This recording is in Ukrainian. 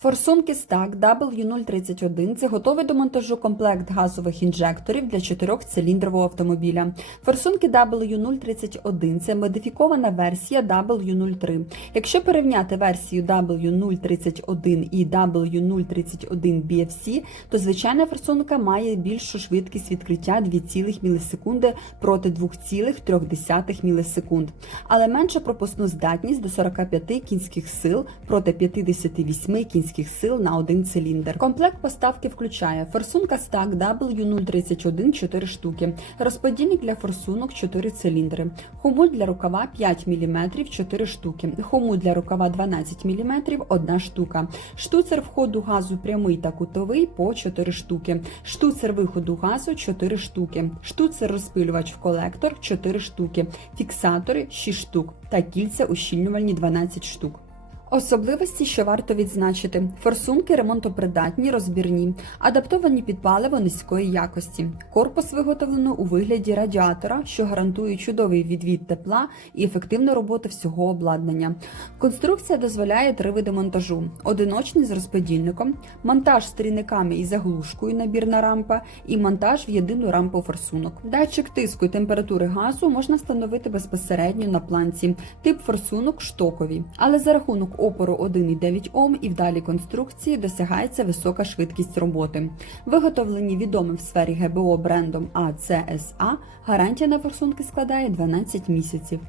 Форсунки Stack W031 це готовий до монтажу комплект газових інжекторів для чотирьохциліндрового автомобіля. Форсунки W031 це модифікована версія W03. Якщо порівняти версію W031 і W031 BFC, то звичайна форсунка має більшу швидкість відкриття 2,0 мілісекунди проти 2,3 мілісекунд, але менша пропускну здатність до 45 кінських сил проти 58 кінських сил на один циліндр. Комплект поставки включає форсунка Stack W031 4 штуки, розподільник для форсунок 4 циліндри, хомут для рукава 5 мм 4 штуки, хомут для рукава 12 мм 1 штука, штуцер входу газу прямий та кутовий по 4 штуки, штуцер виходу газу 4 штуки, штуцер розпилювач в колектор 4 штуки, фіксатори 6 штук та кільця ущільнювальні 12 штук. Особливості, що варто відзначити: форсунки ремонтопридатні, розбірні, адаптовані під паливо низької якості. Корпус виготовлено у вигляді радіатора, що гарантує чудовий відвід тепла і ефективну роботу всього обладнання. Конструкція дозволяє три види монтажу: одиночний з розподільником, монтаж з трійниками і заглушкою, набірна рампа, і монтаж в єдину рампу форсунок. Датчик тиску і температури газу можна встановити безпосередньо на планці. Тип форсунок штокові, але за рахунок опору 1,9 Ом і в далі конструкції досягається висока швидкість роботи. Виготовлені відомим в сфері ГБО брендом ACSA, гарантія на форсунки складає 12 місяців.